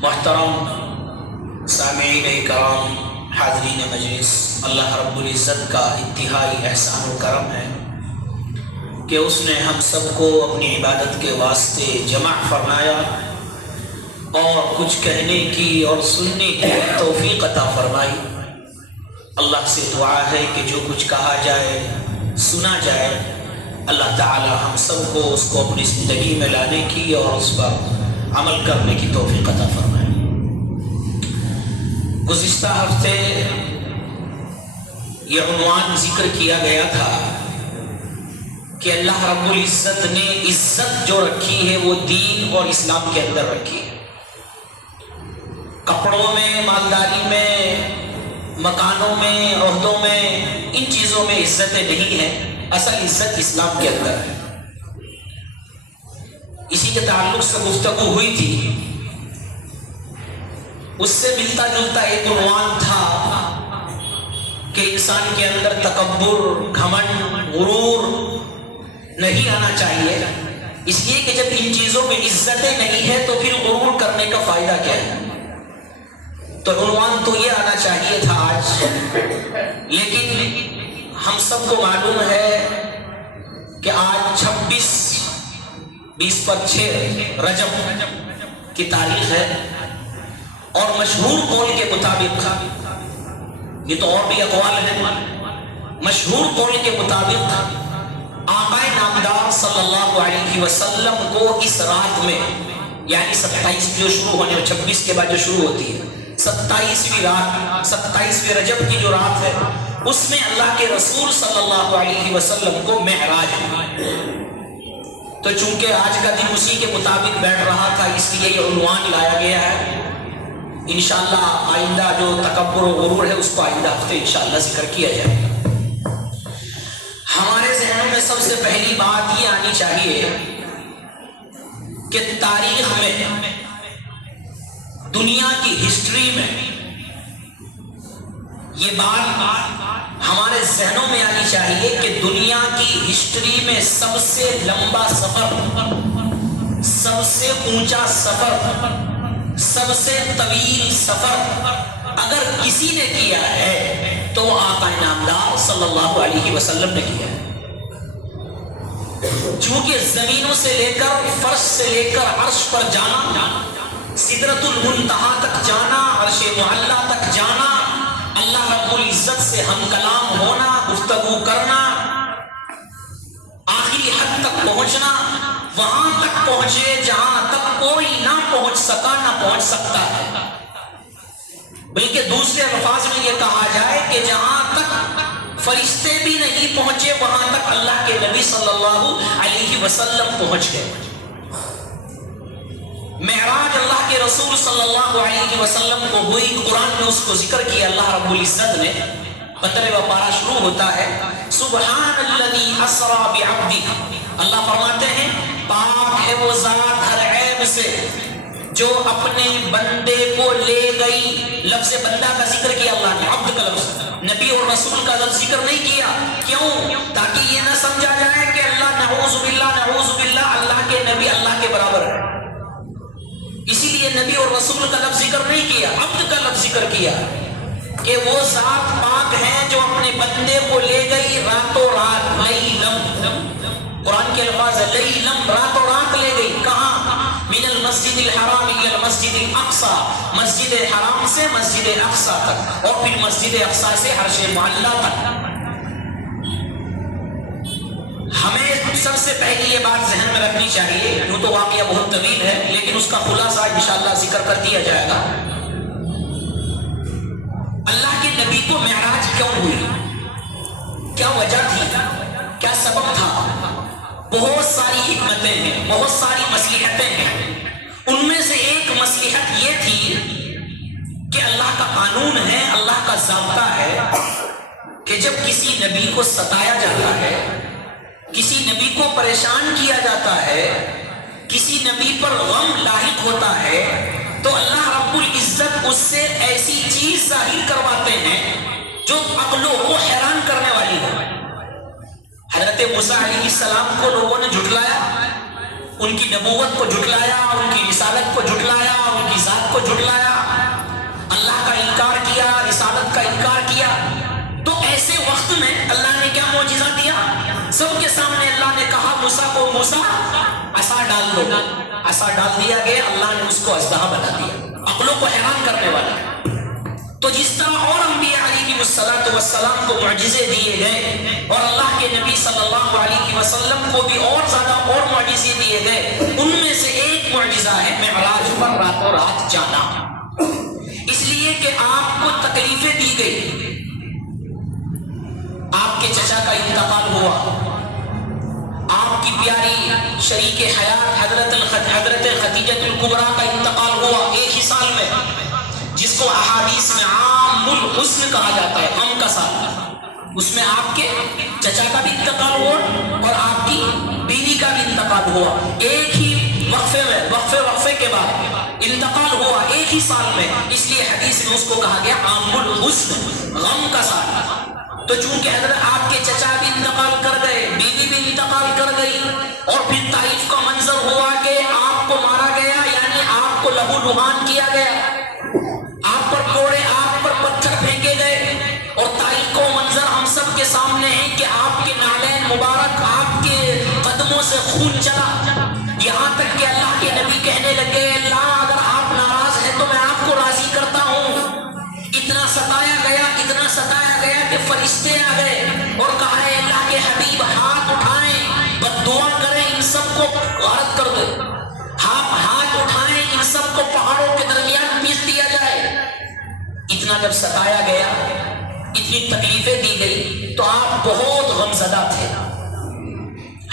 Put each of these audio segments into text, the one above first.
محترم سامعین کرام، حاضرین مجلس، اللہ رب العزت کا انتہائی احسان و کرم ہے کہ اس نے ہم سب کو اپنی عبادت کے واسطے جمع فرمایا اور کچھ کہنے کی اور سننے کی توفیق عطا فرمائی۔ اللہ سے دعا ہے کہ جو کچھ کہا جائے، سنا جائے، اللہ تعالی ہم سب کو اس کو اپنی زندگی میں لانے کی اور اس پر عمل کرنے کی توفیق عطا فرمائے۔ گزشتہ ہفتے یہ عنوان ذکر کیا گیا تھا کہ اللہ رب العزت نے عزت جو رکھی ہے وہ دین اور اسلام کے اندر رکھی ہے۔ کپڑوں میں، مالداری میں، مکانوں میں، عہدوں میں، ان چیزوں میں عزتیں نہیں ہیں، اصل عزت اسلام کے اندر ہے۔ اسی کے تعلق سے گفتگو ہوئی تھی، اس سے ملتا جلتا ایک عنوان تھا کہ انسان کے اندر تکبر، گھمنڈ، غرور نہیں آنا چاہیے، اس لیے کہ جب ان چیزوں میں عزتیں نہیں ہے تو پھر غرور کرنے کا فائدہ کیا ہے۔ تو عنوان تو یہ آنا چاہیے تھا آج، لیکن ہم سب کو معلوم ہے کہ آج 26/6 رجب کی تاریخ ہے، اور مشہور قول کے مطابق، یہ تو اور بھی اقوال ہیں، مشہور قول کے مطابق آقا نامدار صلی اللہ علیہ وسلم کو اس رات میں، یعنی 27 جو شروع ہونے اور 26 کے بعد جو شروع ہوتی ہے، 27ویں رات، 27ویں رجب کی جو رات ہے، اس میں اللہ کے رسول صلی اللہ علیہ وسلم کو معراج ہے۔ تو چونکہ آج کا دن اسی کے مطابق بیٹھ رہا تھا، اس لیے یہ عنوان لایا گیا ہے۔ انشاءاللہ آئندہ جو تکبر و غرور ہے اس کو آئندہ ہفتے انشاءاللہ ذکر کیا جائے گا۔ ہمارے ذہنوں میں سب سے پہلی بات یہ آنی چاہیے کہ تاریخ میں، دنیا کی ہسٹری میں یہ بات ہمارے ذہنوں میں آنی چاہیے کہ دنیا کی ہسٹری میں سب سے لمبا سفر، سب سے اونچا سفر، سب سے طویل سفر اگر کسی نے کیا ہے تو وہ آقا نامدار صلی اللہ علیہ وسلم نے کیا ہے۔ چونکہ زمینوں سے لے کر، فرش سے لے کر عرش پر جانا، سدرۃ المنتہا تک جانا، عرش معلیٰ تک جانا، اللہ رب العزت سے ہم کلام ہونا، گفتگو کرنا، آخری حد تک پہنچنا، وہاں تک پہنچے جہاں تک کوئی نہ پہنچ سکا، نہ پہنچ سکتا ہے۔ بلکہ دوسرے الفاظ میں یہ کہا جائے کہ جہاں تک فرشتے بھی نہیں پہنچے وہاں تک اللہ کے نبی صلی اللہ علیہ وسلم پہنچ گئے۔ معراج اللہ کے رسول صلی اللہ علیہ وسلم کو ہوئی، قرآن میں اس کو ذکر کیا اللہ رب العزت نے۔ 15واں پارہ شروع ہوتا ہے، سبحان الذی اسری بعبدہ، اللہ فرماتے ہیں پاک ہے وہ ذات ہر عیب سے جو اپنے بندے کو لے گئی۔ لفظ بندہ کا ذکر کیا اللہ نے، عبد کا لفظ، نبی اور رسول کا لفظ ذکر نہیں کیا۔ کیوں؟ تاکہ یہ نہ سمجھا جائے کہ اللہ نعوذ باللہ، نعوذ باللہ، اللہ کے نبی اللہ کے برابر ہے، اسی لیے نبی اور رسول کا لفظ ذکر نہیں کیا، عبد کا لفظ ذکر کیا کہ وہ ذات پاک ہے جو اپنے بندے کو لے گئی راتوں رات، لیلم، قرآن کے الفاظ ہے لیلم، راتوں رات لے گئی۔ کہاں؟ من المسجد الحرام الی المسجد الاقصی، مسجد حرام سے مسجد اقصی تک، اور پھر مسجد اقصی سے عرش معلیٰ تک۔ ہمیں سب سے پہلے یہ بات ذہن میں رکھنی چاہیے، یوں تو واقعہ بہت طویل ہے لیکن اس کا خلاصہ انشاءاللہ ذکر کر دیا جائے گا۔ اللہ کے نبی کو معراج کیوں ہوئی؟ کیا وجہ تھی؟ کیا سبب تھا؟ بہت ساری حکمتیں ہیں، بہت ساری مصلحتیں ہیں۔ ان میں سے ایک مصلحت یہ تھی کہ اللہ کا قانون ہے، اللہ کا ضابطہ ہے کہ جب کسی نبی کو ستایا جاتا ہے، کسی نبی کو پریشان کیا جاتا ہے، کسی نبی پر غم لاحق ہوتا ہے، تو اللہ رب العزت اس سے ایسی چیز ظاہر کرواتے ہیں جو عقلوں کو حیران کرنے والی ہو۔ حضرت موسیٰ علیہ السلام کو لوگوں نے جھٹلایا، ان کی نبوت کو جھٹلایا، ان کی رسالت کو جھٹلایا، ان کی ذات کو کو جھٹلایا، اللہ کا انکار کیا، رسالت کا انکار کیا، تو ایسے وقت میں اللہ نے کیا معجزہ دیا؟ سب کے سامنے اللہ نے کہا موسیٰ کو، موسیٰ عصا ڈال دو، عصا ڈال دیا گیا، اللہ نے اس کو اژدہا بنا دیا، عقلوں کو حیران کرنے والا۔ تو جس طرح اور انبیاء علیہ السلام کو معجزے دیے گئے اور اللہ کے نبی صلی اللہ علیہ وسلم کو بھی اور زیادہ اور معجزے دیے گئے، ان میں سے ایک معجزہ ہے معراج پر راتوں رات جانا، اس لیے کہ آپ کو تکلیفیں دی گئی، آپ کے چچا کا انتقال ہوا، آپ کی پیاری شریک حیات حضرت خدیجہ الکبریٰ کا انتقال ہوا ایک ہی سال میں، جس کو احادیث میں عام الحزن کہا جاتا ہے، غم کا سال، اس میں آپ کے چچا کا بھی انتقال ہوا اور آپ کی بیوی کا بھی انتقال ہوا، ایک ہی وقفے میں، وقفے کے بعد انتقال ہوا ایک ہی سال میں، اس لیے حدیث میں اس کو کہا گیا عام الحزن، غم کا سال۔ تو چونکہ حضرت آپ کے چچا بھی انتقال کر گئے، بیوی بھی انتقال کر گئی، اور پھر طائف کا منظر ہوا کہ آپ کو مارا گیا، یعنی آپ کو لہو لہان کیا گیا، آپ پر کوڑے، آپ پر پتھر پھینکے گئے، اور طائف کا منظر ہم سب کے سامنے ہے کہ آپ کے نالین مبارک، آپ کے قدموں سے خون چلا، یہاں تک کہ اللہ کے نبی کہنے لگے اللہ اگر آپ ناراض ہیں تو میں آپ کو راضی کرتا ہوں۔ اتنا ستایا گیا کہ فرشتے آ گئے اور کہا ہے اللہ کے حبیب ہاتھ اٹھائیں، بد دعا کریں، ان سب کو غارت کر دو، ہاتھ اٹھائیں، ان سب کو پہاڑوں کے درمیان پیس دیا جائے۔ اتنا جب ستایا گیا، اتنی تکلیفیں دی گئی، تو آپ بہت غمزدہ تھے۔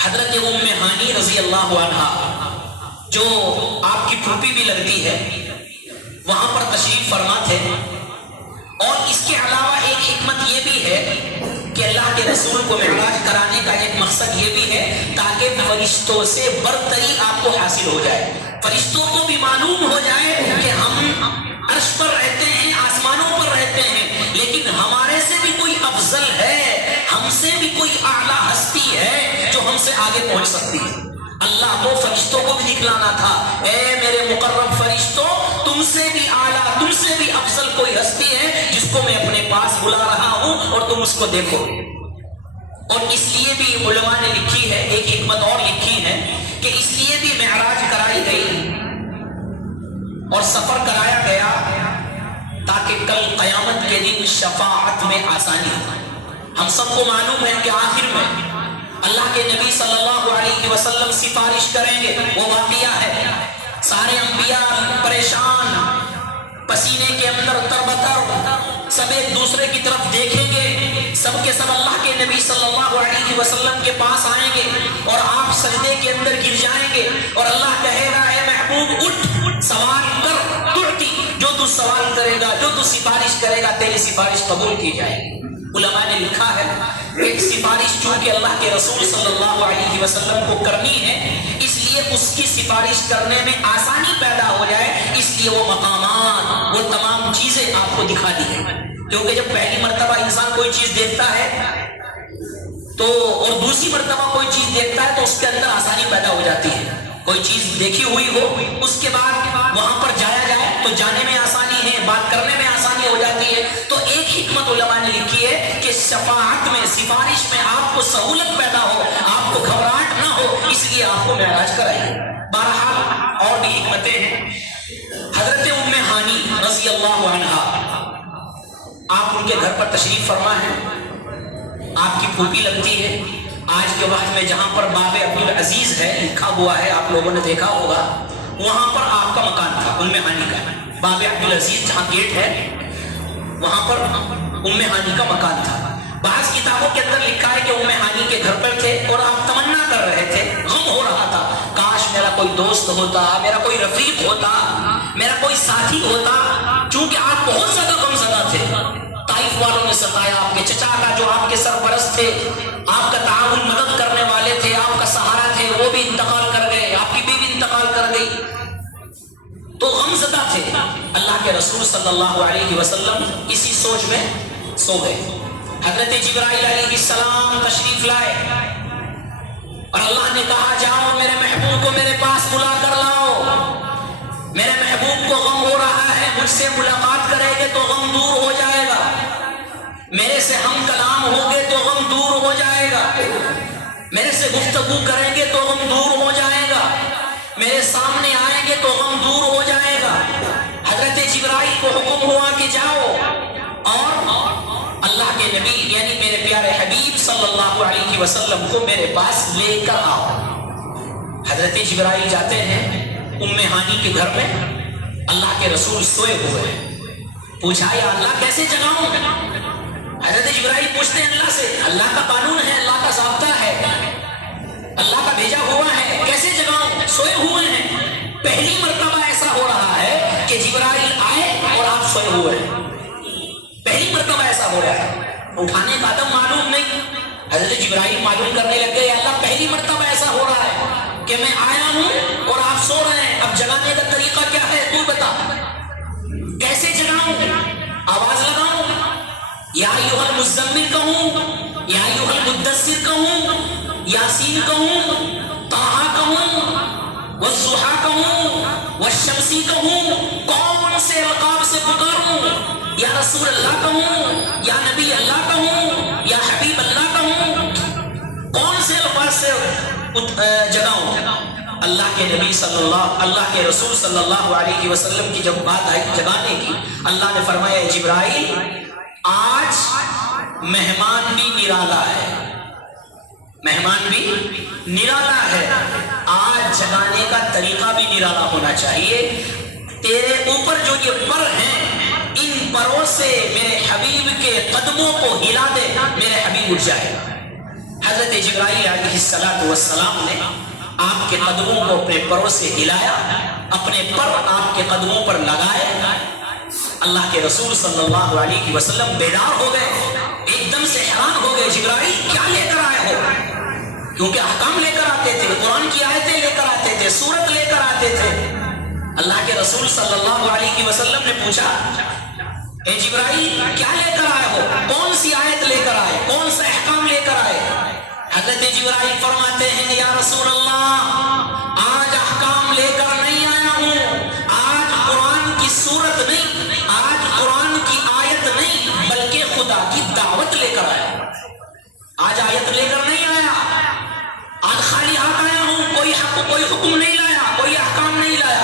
حضرت ام ہانی رضی اللہ عنہا، جو آپ کی پھوپھی بھی لگتی ہے، وہاں پر تشریف فرما تھے، اور اس کے علاوہ ایک حکمت یہ بھی ہے کہ اللہ کے رسول کو معراج کرانے کا ایک مقصد یہ بھی ہے تاکہ فرشتوں سے برتری آپ کو حاصل ہو جائے، فرشتوں کو بھی معلوم ہو جائے کہ ہم عرش پر رہتے ہیں، آسمانوں پر رہتے ہیں، لیکن ہمارے سے بھی کوئی افضل ہے، ہم سے بھی کوئی اعلیٰ ہستی ہے جو ہم سے آگے پہنچ سکتی ہے۔ اللہ کو فرشتوں کو بھی دکھلانا تھا، اے میرے مقرب فرشتوں، تم سے بھی اعلیٰ، تم سے بھی افضل کوئی ہستی ہے جس کو میں اپنے پاس بلا رہا ہوں اور تم اس کو دیکھو۔ اور اس لیے بھی علماء نے لکھی ہے، ایک حکمت اور لکھی ہے کہ اس لیے بھی معراج کرائی گئی اور سفر کرایا گیا تاکہ کل قیامت کے دن شفاعت میں آسانی ہو۔ ہم سب کو معلوم ہے کہ آخر میں اللہ کے نبی صلی اللہ علیہ وسلم سفارش کریں گے، وہ واقعہ ہے، سارے انبیاء پریشان، پسینے کے اندر تربتر، سب ایک دوسرے کی طرف دیکھیں گے، سب کے سب اللہ کے نبی صلی اللہ علیہ وسلم کے پاس آئیں گے اور آپ سجدے کے اندر گر جائیں گے، اور اللہ کہے گا اے محبوب اٹھ، سوال کر، تڑتی، جو تو سوال کرے گا، جو تو سفارش کرے گا، تیری سفارش قبول کی جائے گی۔ علماء نے لکھا ہے ایک سفارش چونکہ اللہ کے رسول صلی اللہ علیہ وسلم کو کرنی ہے، اس لیے اس کی سفارش کرنے میں آسانی پیدا ہو جائے، اس لیے وہ مقامات، وہ تمام چیزیں آپ کو دکھا دی ہیں، کیونکہ جب پہلی مرتبہ انسان کوئی چیز دیکھتا ہے تو اور دوسری مرتبہ کوئی چیز دیکھتا ہے تو اس کے اندر آسانی پیدا ہو جاتی ہے، کوئی چیز دیکھی ہوئی ہو اس کے بعد وہاں پر جایا جائے تو جانے میں آسانی ہے، بات کرنے میں آسانی ہو جاتی ہے۔ تو ایک حکمت علماء نے لکھی ہے کہ شفاعت میں، سفارش میں آپ کو سہولت پیدا ہو، آپ کو گھبراہٹ نہ ہو، اس لیے آپ کو معراج کرائیے۔ بہرحال اور بھی حکمتیں ہیں۔ حضرت ام ہانی رضی اللہ عنہا، آپ ان کے گھر پر تشریف فرما ہے، آپ کی پھوپھی لگتی ہے۔ آج کے وقت میں جہاں پر باب عبدالعزیز ہے لکھا ہوا ہے، آپ لوگوں نے دیکھا ہوگا، وہاں پر آپ کا مکان تھا ام ہانی کا، باب عبدالعزیز جہاں گیٹ ہے وہاں پر ام ہانی کا مکان تھا۔ بعض کتابوں کے اندر لکھا ہے کہ ام ہانی کے گھر پر تھے اور آپ تمنا کر رہے تھے، غم ہو رہا تھا، کاش میرا کوئی دوست ہوتا، میرا کوئی رفیق ہوتا، میرا کوئی ساتھی ہوتا، چونکہ آپ بہت زیادہ غمزدہ تھے، طائف والوں نے ستایا، آپ کے چچا کا جو آپ کے سرپرست تھے، آپ کا تعاون مدد کرنے والے تھے، آپ کا سہارا تھے، وہ بھی انتقال کر گئے، آپ کی بیوی انتقال کر گئی، تو غمزدہ تھے۔ اللہ کے رسول صلی اللہ علیہ وسلم اسی سوچ میں سو گئے۔ حضرت جبرائیل علیہ السلام تشریف لائے اور اللہ نے کہا جاؤ میرے محبوب کو میرے پاس بلا کر لاؤ، میرے محبوب کو غم ہو رہا سے ملاقات کریں گے تو غم دور ہو جائے گا، میرے سے ہم کلام ہوگے تو غم دور ہو جائے گا، میرے سے گفتگو کریں گے تو غم دور ہو جائے گا، میرے سامنے آئیں گے تو غم دور ہو جائے گا۔ حضرت جبرائیل کو حکم ہوا کہ جاؤ اور اللہ کے نبی یعنی میرے پیارے حبیب صلی اللہ علیہ وسلم کو میرے پاس لے کر آؤ۔ حضرت جبرائیل جاتے ہیں ام ہانی کے گھر میں، اللہ کے رسول سوئے ہوئے ہیں۔ پوچھا یا اللہ کیسے جگاؤں؟ حضرت جبرائیل پوچھتے ہیں اللہ سے، اللہ کا قانون ہے، اللہ کا ضابطہ ہے، اللہ کا بھیجا ہوا ہے، کیسے جگاؤں؟ سوئے ہوئے ہیں۔ پہلی مرتبہ ایسا ہو رہا ہے کہ جبرائیل آئے اور آپ سوئے ہوئے ہیں، پہلی مرتبہ ایسا ہو رہا ہے، اٹھانے کا عدم معلوم نہیں۔ حضرت جبرائیل معلوم کرنے لگ گئے، اللہ پہلی مرتبہ ایسا ہو رہا ہے کہ میں آیا ہوں اور آپ سو رہے ہیں، اب جگانے کا طریقہ کیا ہے تو بتا، کیسے جگاؤں؟ آواز لگاؤں؟ یا ایھا المزمل کہوں، یا ایھا المدثر کہوں، یاسین کہوں، طٰہٰ کہوں، والضحیٰ کہوں، والشمس کہوں؟ کون سے القاب سے پکاروں؟ یا رسول اللہ کہوں، یا نبی اللہ کہوں، یا حبیب اللہ کہوں؟ کون سے الفاظ سے جگاؤں؟ اللہ کے نبی اللہ کے رسول صلی اللہ علیہ وسلم کی جب بات آئی جگانے کی، اللہ نے فرمایا جبرائیل آج مہمان بھی نرالا ہے، مہمان بھی نرالا ہے، آج جگانے کا طریقہ بھی نرالا ہونا چاہیے۔ تیرے اوپر جو یہ پر ہیں ان پروں سے میرے حبیب کے قدموں کو ہلا دے، میرے حبیب اٹھ جائے گا۔ حضرت جبرائیل علیہ السلام نے آپ کے قدموں کو اپنے پروں سے ہلایا، اپنے پر آپ کے قدموں پر لگائے۔ اللہ کے رسول صلی اللہ علیہ وسلم بیدار ہو گئے، ایک دم سے حیران ہو گئے، جبرائیل کیا لے کر آئے ہو؟ کیونکہ احکام لے کر آتے تھے، قرآن کی آیتیں لے کر آتے تھے، سورت لے کر آتے تھے۔ اللہ کے رسول صلی اللہ علیہ وسلم نے پوچھا اے جبرائیل کیا لے کر آئے ہو؟ کون سی آیت لے کر آئے؟ کون سا احکام لے کر آئے؟ حضرت جبرائیل فرماتے ہیں یا رسول اللہ آج احکام لے کر نہیں آیا ہوں، آج قرآن کی سورت نہیں، آج قرآن کی آیت نہیں، بلکہ خدا کی دعوت لے کر آیا۔ آج آیت لے کر نہیں آیا، آج خالی ہاتھ آیا ہوں، کوئی حکم نہیں لایا، کوئی احکام نہیں لایا،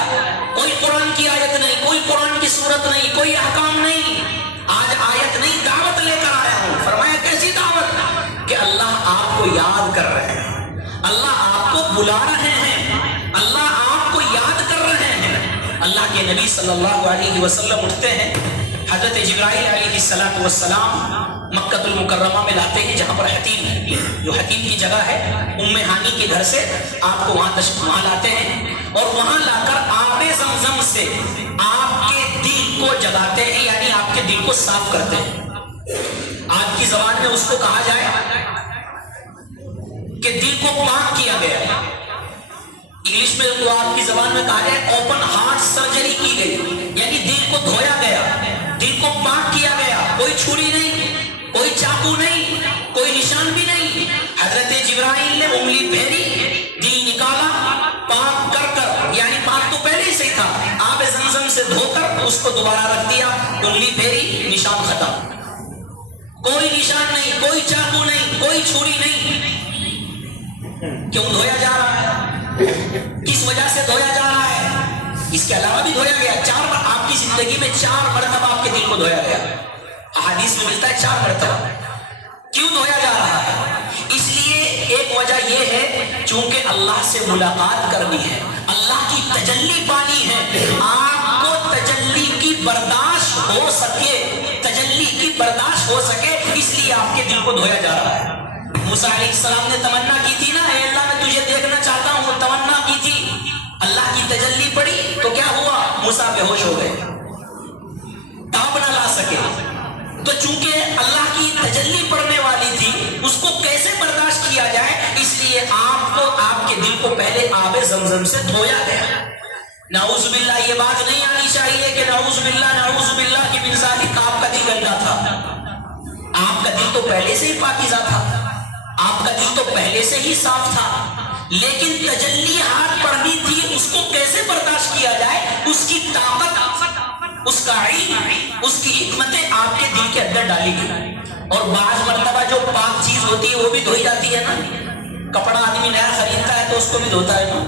کوئی قرآن کی آیت نہیں، کوئی قرآن کی سورت نہیں، کوئی احکام نہیں، آج آیت نہیں دعوت لے کر آیا ہوں۔ فرمایا کیسی دعوت؟ کہ اللہ آپ کو یاد کر رہے ہیں، اللہ آپ کو بلا رہے ہیں، اللہ آپ کو یاد کر رہے ہیں۔ اللہ کے نبی صلی اللہ علیہ وسلم اٹھتے ہیں، حضرت جبرائیل علیہ السلام مکہ المکرمہ میں لاتے ہیں جہاں پر حتیم ہے، جو حتیم کی جگہ ہے، ام ہانی کے گھر سے آپ کو وہاں لاتے ہیں اور وہاں لا کر آب زمزم سے آپ کے دل کو جگاتے ہیں، یعنی آپ کے دل کو صاف کرتے ہیں۔ آج کی زبان میں اس کو کہا جائے کہ دل کو پاک کیا گیا، انگلش میں تو آپ کی زبان میں کہا جائے اوپن ہارٹ سرجری کی گئی، یعنی دل کو دھویا گیا، دل کو پاک کیا گیا، کوئی چھری نہیں، کوئی چاقو نہیں، کوئی نشان بھی نہیں۔ حضرت جبرائیل نے انگلی پھیری، دل نکالا، پاک کر کر، یعنی پاک تو پہلے سے تھا، آب زمزم سے دھو کر اس کو دوبارہ رکھ دیا، انگلی پھیری، نشان ختم، کوئی نشان نہیں، کوئی چاقو نہیں، کوئی چھری نہیں۔ کیوں دھویا جا رہا ہے؟ کس وجہ سے دھویا جا رہا ہے؟ اس کے علاوہ بھی دھویا گیا، چار بار آپ کی زندگی میں 4 مرتبہ آپ کے دل کو دھویا گیا، احادیث میں ملتا ہے 4 مرتبہ۔ کیوں دھویا جا رہا ہے؟ اس لیے ایک وجہ یہ ہے چونکہ اللہ سے ملاقات کرنی ہے، اللہ کی تجلی پانی ہے، آپ کو تجلی کی برداشت ہو سکے، تجلی کی برداشت ہو سکے، اس لیے آپ کے دل کو دھویا جا رہا ہے۔ موسیٰ علیہ السلام نے تمنا کی تھی نا، اے اللہ میں تجھے دیکھنا چاہتا ہوں، تمنا کی تھی، اللہ کی تجلی پڑی تو کیا ہوا؟ موسیٰ بے ہوش ہو گئے، تاب نہ لا سکے۔ تو چونکہ اللہ کی تجلی پڑنے والی تھی، اس کو کیسے برداشت کیا جائے، اس لیے آپ کو آپ کے دل کو پہلے آب زمزم سے دھویا گیا۔ نعوذ باللہ یہ بات نہیں آنی چاہیے کہ نعوذ باللہ کی من ذالک آپ کا دل گندا تھا، آپ کا دل تو پہلے سے ہی پاکیزہ تھا، آپ کا دل تو پہلے سے ہی صاف تھا، لیکن تجلی ہاتھ پڑنی تھی، اس کو کیسے برداشت کیا جائے، اس کی طاقت، اس کا علم، اس کی حکمتیں آپ کے دل کے اندر ڈالی گئی. اور بعض مرتبہ جو پاک چیز ہوتی ہے وہ بھی دھوئی جاتی ہے نا. کپڑا آدمی نیا خریدتا ہے تو اس کو بھی دھوتا ہے نا.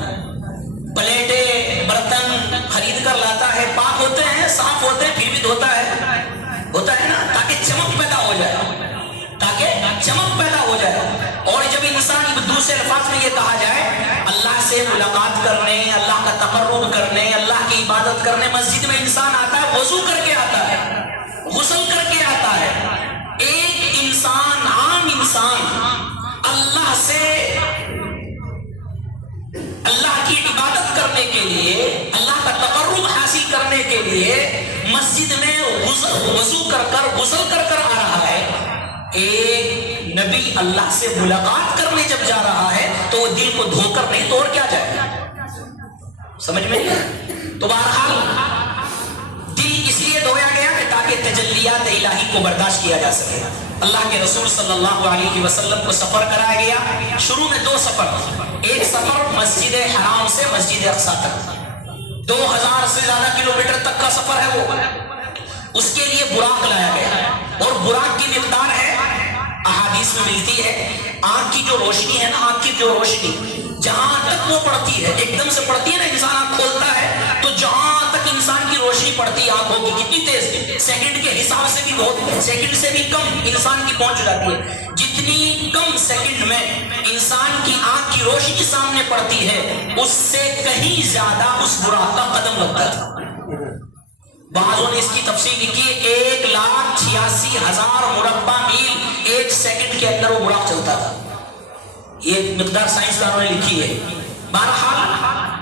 پلیٹیں برتن خرید کر لاتا ہے، پاک ہوتے ہیں، صاف ہوتے ہیں، پھر بھی دھوتا ہے نا، تاکہ چمک پیدا ہو جائے، اور جب انسان دوسرے الفاظ میں یہ کہا جائے اللہ سے ملاقات کرنے، اللہ کا تقرب کرنے، اللہ کی عبادت کرنے مسجد میں انسان آتا ہے، وضو کر کے آتا ہے، غسل کر کے آتا ہے. ایک انسان، عام انسان اللہ سے، اللہ کی عبادت کرنے کے لیے، اللہ کا تقرب حاصل کرنے کے لیے مسجد میں وضو کر غسل کر آ رہا ہے. ایک نبی اللہ سے ملاقات کرنے جب جا رہا ہے تو وہ دل کو دھو کر نہیں تو اور کیا جائے گا؟ سمجھ میں نہیں؟ تو بہرحال دل اس لیے دھویا گیا کہ تاکہ تجلیات الہی کو برداشت کیا جا سکے. اللہ کے رسول صلی اللہ علیہ وسلم کو سفر کرایا گیا. شروع میں 2 سفر، ایک سفر مسجد حرام سے مسجد اقصی تک، 2000 سے زیادہ کلومیٹر تک کا سفر ہے وہ. اس کے لیے براق لایا گیا، اور براق کی مقدار ہے، احادیث میں ملتی ہے، آنکھ کی جو روشنی ہے نا، آنکھ کی جو روشنی جہاں تک وہ پڑتی ہے، ایک دم سے پڑتی ہے نا، انسان آنکھ کھولتا ہے تو جہاں تک انسان کی روشنی پڑتی ہے آنکھوں کی، کتنی تیز، سیکنڈ کے حساب سے بھی بہت، سیکنڈ سے بھی کم انسان کی پہنچ جاتی ہے. جتنی کم سیکنڈ میں انسان کی آنکھ کی روشنی سامنے پڑتی ہے، اس سے کہیں زیادہ اس براق کا قدم لگتا تھا. بعضوں نے اس کی تفصیل لکھی، 1,86,000 مربع میل 1 سیکنڈ کے اندر وہ براق چلتا تھا. یہ مقدار سائنسدانوں نے لکھی ہے. بہرحال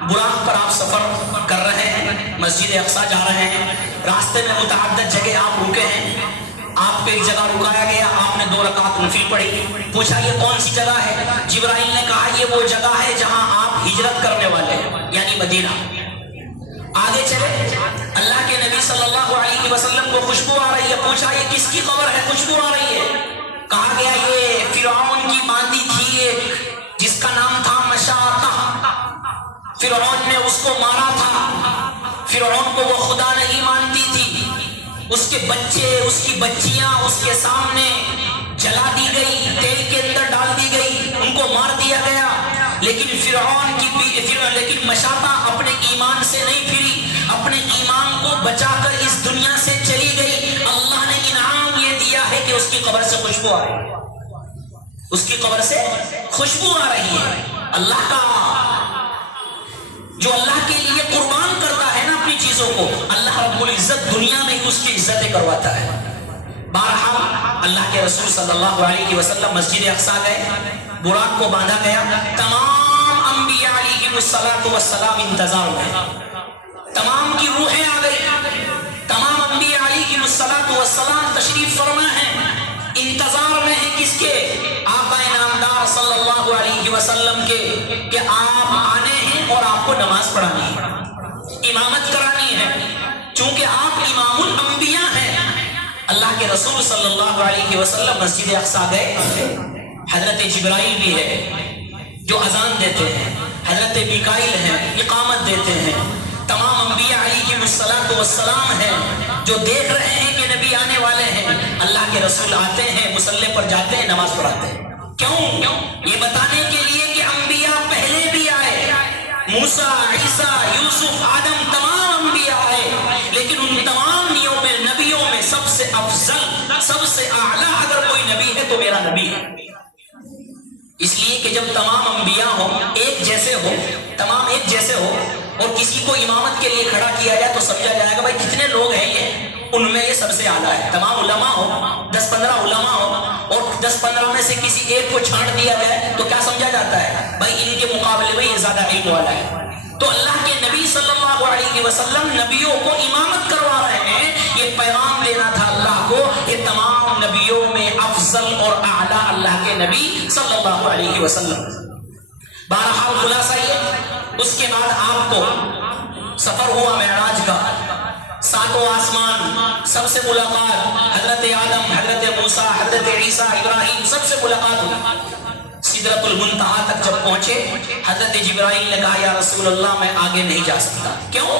براق پر آپ سفر کر رہے ہیں، مسجد اقصی جا رہے ہیں، راستے میں متعدد جگہ آپ رکے ہیں. آپ کو ایک جگہ رکایا گیا، آپ نے 2 رکعت نفل پڑھی. پوچھا یہ کون سی جگہ ہے؟ جبرائیل نے کہا یہ وہ جگہ ہے جہاں آپ ہجرت کرنے والے ہیں، یعنی مدینہ. آگے چلے، اللہ کے نبی صلی اللہ علیہ وسلم کو خوشبو آ رہی ہے. پوچھا یہ کس کی خبر ہے، خوشبو آ رہی ہے؟ کہا گیا یہ فرعون کی باندی تھی ایک، جس کا نام تھا مشاطہ. فرعون نے اس کو مارا تھا، فرعون کو وہ خدا نہیں مانتی تھی. اس کے بچے، اس کی بچیاں اس کے سامنے جلا دی گئی، تیل کے اندر ڈال دی گئی، ان کو مار دیا گیا. لیکن لیکن مشاطہ اپنے ایمان سے نہیں پھری، اپنے ایمان کو بچا کر اس دنیا سے چلی گئی. اللہ نے انعام یہ دیا ہے کہ اس کی قبر سے خوشبو آ رہی ہے، اس کی قبر سے خوشبو آ رہی ہے. اللہ کا جو اللہ کے لیے قربان کرتا ہے نا اپنی چیزوں کو، اللہ رب العزت دنیا میں اس کی عزتیں کرواتا ہے. بہرحال اللہ کے رسول صلی اللہ علیہ وسلم مسجد اقصی گئے، براق کو باندھا گیا. تمام انبیاء علیہ السلام انتظار میں، تمام کی روحیں آ گئی، تمام انبیاء علیہ السلام تشریف فرما ہیں، انتظار میں ہیں کس کے؟ آقا نامدار صلی اللہ علیہ وسلم کے، کہ آپ آنے ہیں اور آپ کو نماز پڑھانی ہے، امامت کرانی ہے. چونکہ آپ امام الانبیاء ہیں. اللہ کے رسول صلی اللہ علیہ وسلم مسجد اقصی گئے. حضرت جبرائیل بھی ہے جو اذان دیتے ہیں، حضرت میکائیل ہیں اقامت دیتے ہیں، تمام انبیاء علیہ السلام ہیں جو دیکھ رہے ہیں کہ نبی آنے والے ہیں. اللہ کے رسول آتے ہیں، مصلی پر جاتے ہیں، نماز پڑھاتے ہیں. کیوں؟ یہ بتانے کے لیے کہ انبیاء پہلے بھی آئے، موسیٰ، عیسیٰ، یوسف، آدم، تمام انبیاء آئے، لیکن ان تمام نبیوں میں سب سے افضل، سب سے اعلیٰ اگر کوئی نبی ہے تو میرا نبی ہے. اس لیے کہ جب تمام انبیاء ہو، ایک جیسے ہو، تمام ایک جیسے ہو، اور کسی کو امامت کے لیے کھڑا کیا جائے تو سمجھا جائے گا بھائی جتنے لوگ ہیں یہ ان میں یہ سب سے اعلیٰ ہے. تمام علماء ہو، 10-15 علماء ہو، اور 10-15 میں سے کسی ایک کو چھانٹ دیا جائے تو کیا سمجھا جاتا ہے؟ بھائی ان کے مقابلے میں یہ زیادہ علم والا ہے. تو اللہ کے نبی صلی اللہ علیہ وسلم نبیوں کو امامت کروا رہے ہیں. یہ پیغام دینا تھا اللہ کو، یہ تمام نبیوں میں افضل اور اعلیٰ اللہ کے نبی صلی اللہ علیہ وسلم. بہرحال خلاصہ یہ، اس کے بعد آپ کو سفر ہوا معراج کا، 7 آسمان، سب سے ملاقات، حضرت آدم، حضرت موسیٰ، حضرت عیسیٰ، ابراہیم، سب سے ملاقات ہوئی. سدرۃ المنتہا تک جب پہنچے، حضرت جبرائیل نے کہا یا رسول اللہ میں آگے نہیں جا سکتا. کیوں؟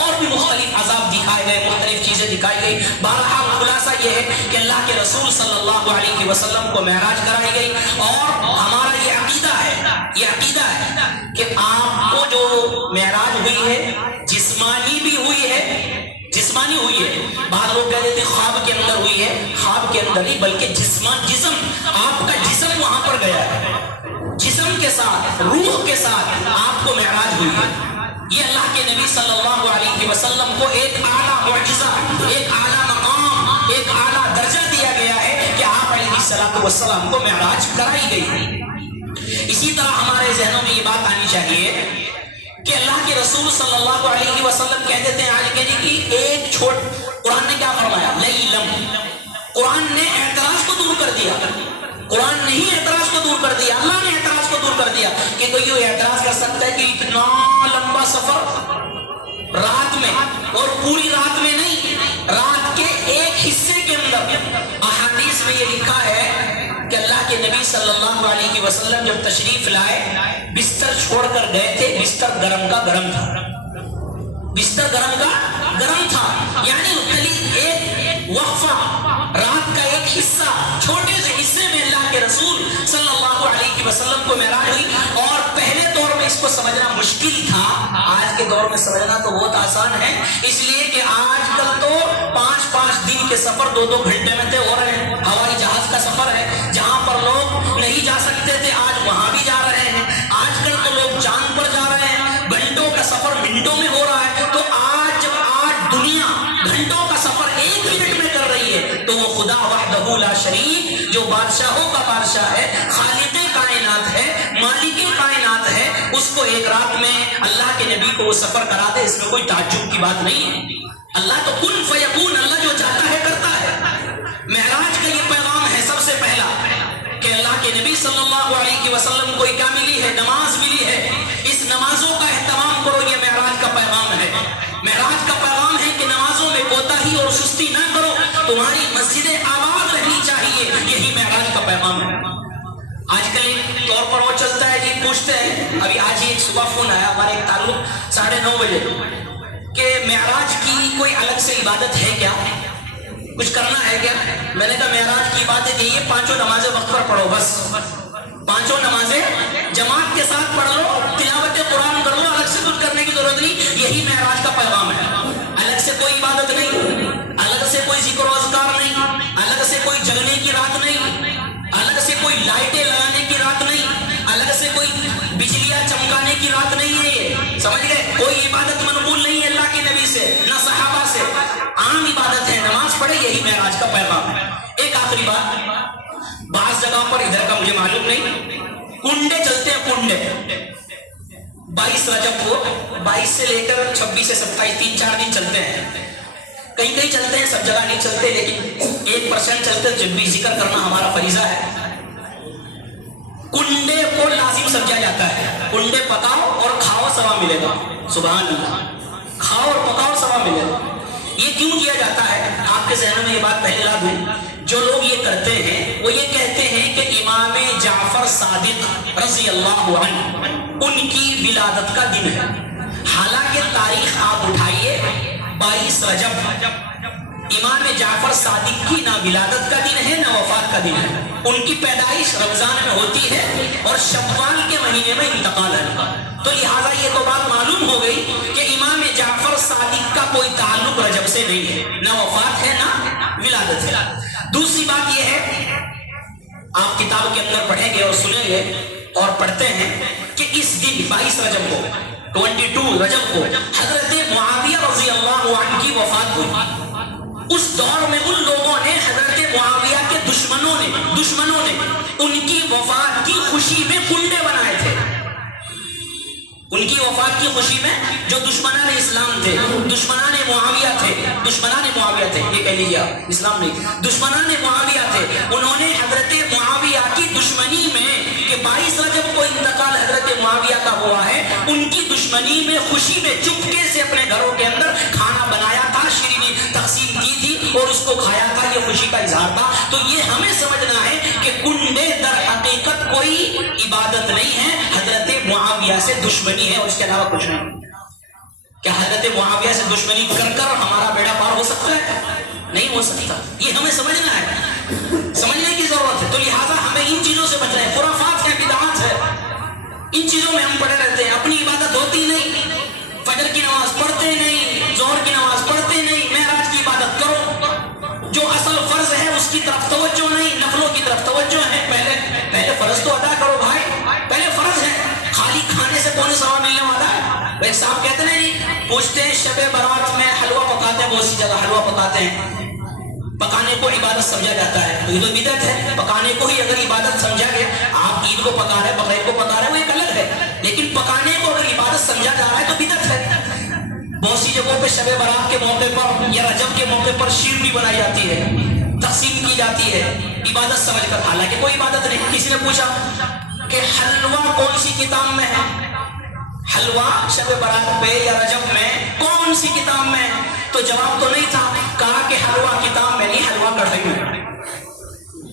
اور بھی مختلف عذاب دکھائے گئے، مختلف چیزیں دکھائی گئی۔ بہرحال خلاصہ یہ ہے کہ اللہ کے رسول صلی اللہ علیہ وسلم کو معراج کرائی گئی، اور ہمارا یہ عقیدہ ہے کہ آپ کو جو معراج ہوئی ہے جسمانی بھی ہوئی ہے، جسمانی ہوئی ہے۔ بعض لوگ کہتے تھے خواب کے اندر ہوئی ہے، خواب کے اندر نہیں بلکہ جسم آپ کا جسم وہاں پر گیا ہے، جسم کے ساتھ روح کے ساتھ آپ کو معراج ہوئی ہے۔ یہ اللہ کے نبی صلی اللہ علیہ وسلم کو ایک اعلیٰ معجزہ، ایک اعلیٰ مقام، ایک اعلیٰ درجہ دیا گیا ہے کہ آپ علیہ السلام کو معراج کرائی گئی۔ اسی طرح ہمارے ذہنوں میں یہ بات آنی چاہیے کہ اللہ کے رسول صلی اللہ علیہ وسلم کہتے تھے آج کے جی کی ایک قرآن نے کیا فرمایا؟ لیلم، قرآن نے اعتراض کو دور کر دیا، قرآن نے ہی اعتراض کو دور کر دیا، اللہ نے اعتراض کو دور کر دیا کہ کوئی یہ اعتراض کر سکتا ہے کہ اتنا لمبا سفر رات میں، اور پوری رات میں نہیں، رات کے ایک حصے کے اندر۔ احادیث میں یہ لکھا ہے کہ اللہ کے نبی صلی اللہ علیہ وسلم جب تشریف لائے بستر چھوڑ کر گئے تھے، بستر گرم کا گرم تھا، بستر گرم کا گرم تھا، یعنی قریب ایک وقفہ، رات کا ایک حصہ، چھوٹے سے حصے میں اللہ کے رسول صلی اللہ علیہ وسلم کو معراج ہوئی۔ اور پہلے دور میں اس کو سمجھنا مشکل تھا، آج کے دور میں سمجھنا تو بہت آسان ہے، اس لیے کہ آج کل تو 5 دن کے سفر 2 گھنٹے میں طے ہو رہے ہیں، ہوائی جہاز کا سفر ہے، جہاں پر لوگ نہیں جا سکتے تھے آج وہاں بھی جا رہے ہیں، آج کل تو لوگ چاند پر جا رہے ہیں، گھنٹوں کا سفر منٹوں میں ہو رہا ہے۔ تو آج دنیا گھنٹوں کا سفر 1 منٹ میں کر رہی ہے، تو وہ خدا وحدہ لا شریک جو بادشاہوں کا بادشاہ ہے، خالق کائنات ہے، مالک کائنات ہے، اس کو ایک رات میں اللہ کے نبی کو وہ سفر کرا دے، اس میں کوئی تعجب کی بات نہیں ہے۔ اللہ تو کن فیکون، اللہ جو چاہتا ہے کرتا ہے۔ معراج کا یہ پیغام ہے سب سے پہلا کہ اللہ کے نبی صلی اللہ علیہ وسلم کو کیا ملی ہے؟ نماز ملی ہے، اس نمازوں کا اہتمام کرو، یہ معراج کا پیغام ہے۔ معراج کا پیغام ہے کہ نمازوں میں کوتاہی اور سستی نہ کرو، تمہاری مسجدیں آباد رہنی چاہیے، یہی معراج کا پیغام ہے۔ آج کل ایک طور پر وہ چلتا ہے جی، پوچھتے ہیں، ابھی آج ہی ایک صبح فون آیا ہمارے ایک تعلق 9:30 بجے کہ معراج کی کوئی الگ سے عبادت ہے کیا، کچھ کرنا ہے کیا؟ میں نے کہا معراج کی عبادت یہی ہے 5 نمازیں وقت پر پڑھو، بس 5 نمازیں جماعت کے ساتھ پڑھ لو، تلاوت قرآن کر لو، الگ سے کچھ کرنے کی ضرورت نہیں، یہی معراج کا پیغام ہے۔ الگ سے کوئی عبادت نہیں، الگ سے کوئی ذکر و اذکار نہیں، الگ سے کوئی جگنے کی رات نہیں، الگ سے کوئی لائٹیں لگانے کی رات نہیں، الگ سے کوئی بجلیاں چمکانے کی رات نہیں ہے، یہ سمجھ گئے؟ کوئی عبادت منقول نہیں ہے اللہ کے نبی سے نہ صحابہ سے، عام عبادت ہے، نماز پڑھے، یہی معراج کا پیغام ہے۔ ایک آخری بات، بعض جگہ پر ادھر کا مجھے معلوم نہیں، کنڈے چلتے ہیں، کنڈے 22 رجب کو 22 سے لے کر 26 سے 27 3-4 دن چلتے ہیں، کہیں چلتے ہیں، سب جگہ نہیں چلتے، لیکن 1% چلتے ہیں، جب بھی ذکر کرنا ہمارا فریضہ ہے۔ کنڈے کو لازم سمجھا جاتا ہے، کنڈے پکاؤ اور کھاؤ، ثواب ملے گا، سبحان اللہ، کھاؤ اور پکاؤ، ثواب ملے گا۔ یہ کیوں کیا جاتا ہے؟ آپ کے ذہنوں میں یہ بات پہلے لا دوں، جو لوگ یہ کرتے ہیں وہ یہ کہتے ہیں کہ امام جعفر صادق رضی اللہ عنہ ان کی ولادت کا دن ہے، حالانکہ تاریخ آپ اٹھائیے 22 رجب امام جعفر صادق کی نہ ولادت کا دن ہے نہ وفات کا دن ہے، ان کی پیدائش رمضان میں ہوتی ہے اور شوال کے مہینے میں انتقال ہے، تو لہٰذا یہ تو بات معلوم ہو گئی کہ امام جعفر صادق کا کوئی تعلق رجب سے نہیں ہے، نہ وفات ہے نہ ولادت ہے۔ دوسری بات یہ ہے، آپ کتاب کے اندر پڑھیں گے اور سنیں گے اور پڑھتے ہیں کہ اس دن 22 رجب کو 22 رجب کو حضرت معاویہ رضی اللہ عنہ کی وفات ہوئی۔ اس دور میں ان لوگوں نے حضرت معاویہ کے دشمنوں نے ان کی وفات کی خوشی میں کنڈے بنائے تھے، ان کی وفات کی خوشی میں جو دشمنان اسلام تھے، دشمنان معاویہ تھے، یہ کہہ لیجیے آپ، اسلام نہیں، دشمنان معاویہ تھے، انہوں نے حضرت معاویہ کی دشمنی میں کہ 22 رجب کو انتقال حضرت معاویہ کا ہوا ہے، ان کی دشمنی میں خوشی میں چپکے سے اپنے گھروں کے اندر کھانا بنایا تھا، شیرینی تقسیم کی تھی اور اس کو کھایا تھا، یہ خوشی کا اظہار تھا۔ تو یہ ہمیں سمجھنا ہے کہ کنڈے در حقیقت کوئی عبادت نہیں ہے، حضرت معاویہ سے دشمنی ہے اور اس کے علاوہ کچھ نہیں۔ کیا حضرت معاویہ سے دشمنی کر کر ہمارا بیڑا پار ہو سکتا ہے؟ نہیں ہو سکتا. یہ ہمیں سمجھنا ہے، سمجھنے کی ضرورت ہے. تو لہٰذا ہمیں ان چیزوں سے بچنا ہے. خرافات ہے، بدعات ہے، ان چیزوں میں ہم پڑے رہتے ہیں. اپنی عبادت ہوتی نہیں، فجر کی نماز پڑھتے نہیں، ظہر کی نماز پڑھتے نہیں. معراج کی عبادت کرو، جو اصل فرض ہے اس کی طرف توجہ نہیں، نفلوں کی طرف توجہ ہے. پہلے فرض تو ادا کرو بھائی، پہلے فرض ہے. خالی کھانے سے کون ثواب ملنے والا ہے؟ ایک صاحب کہتے نہیں، پوچھتے ہیں شب برات میں حلوہ پکاتے ہیں، بہت سی جگہ حلوہ پکاتے ہیں، پکانے کو عبادت سمجھا جاتا ہے. تو یہ تو بدعت ہے. پکانے کو ہی اگر عبادت سمجھا گیا، آپ عید کو پکا رہے، بقرعید کو پکا رہے، وہ ایک الگ ہے. لیکن پکانے کو اگر عبادت سمجھا جا رہا ہے تو بدعت ہے. بہت سی جگہوں پہ شب برات کے موقع پر یا رجب کے موقع پر شیر بھی بنائی جاتی ہے، تقسیم کی جاتی ہے عبادت سمجھ کر. حالانکہ کوئی عبادت نہیں. کسی نے پوچھا کہ حلوہ کون سی کتاب میں ہے؟ حلوہ شب برات پہ یا رجب میں کون سی کتاب میں؟ تو جواب تو نہیں تھا. کہا کہ حلوہ کتاب میں نہیں، حلوہ کڑھائی میں.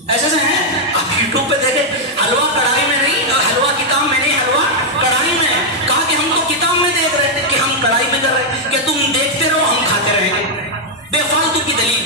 ایسے سے ہیں آپ یوٹیوب پہ دیکھیں، حلوہ کڑھائی میں نہیں، حلوہ کتاب میں نہیں، حلوہ کڑھائی میں. کہا کہ ہم تو کتاب میں دیکھ رہے ہیں کہ ہم کڑھائی میں کر رہے ہیں، کہ تم دیکھتے رہو ہم کھاتے رہیں گے. بے فالتو کی دلیل.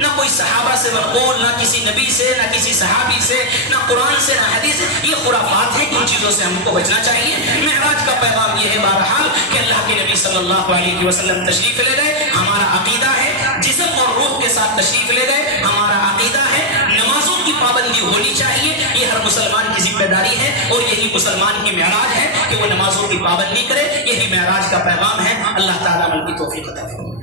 نہ کوئی صحابہ سے منقول، نہ کسی نبی سے، نہ کسی صحابی سے، نہ قرآن سے، نہ حدیث سے. یہ خرافات ہیں. ان چیزوں سے ہم کو بچنا چاہیے. معراج کا پیغام یہ ہے بہرحال کہ اللہ کے نبی صلی اللہ علیہ وسلم تشریف لے گئے. ہمارا عقیدہ ہے جسم اور روح کے ساتھ تشریف لے گئے. ہمارا عقیدہ ہے نمازوں کی پابندی ہونی چاہیے. یہ ہر مسلمان کی ذمہ داری ہے، اور یہی مسلمان کی معراج ہے کہ وہ نمازوں کی پابندی کرے. یہی معراج کا پیغام ہے. اللہ تعالیٰ عمل کی توفیق عطا فرمائے.